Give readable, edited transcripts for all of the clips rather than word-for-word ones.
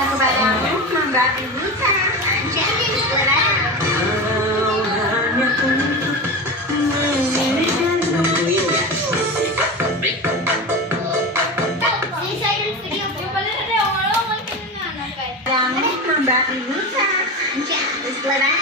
kepadamu memberi buta jadi selera. Kamu memberi buta jadi selera.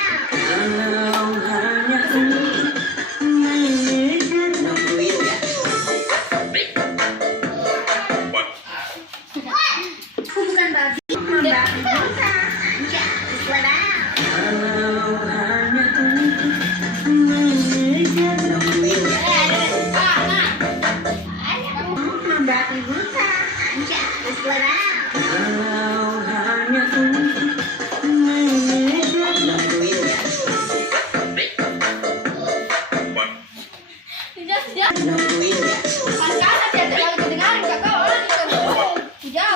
Bukan babi memberi buta jadi selera. Memberi buta jadi selera.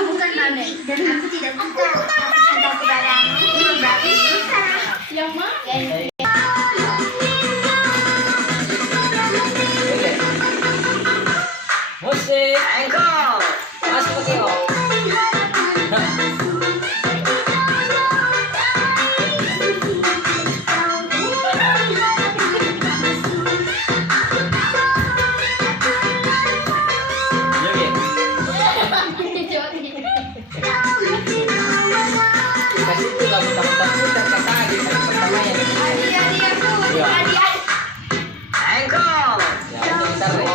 Bukan babi dan aku tidak suka. Ada kepadamu memberi buta. Yang mana? Musik, engkol, masuk ke Tio. Kasih itu lagu tak kata lagi pertama ya. Engkol. Ya, untuk gitar deh.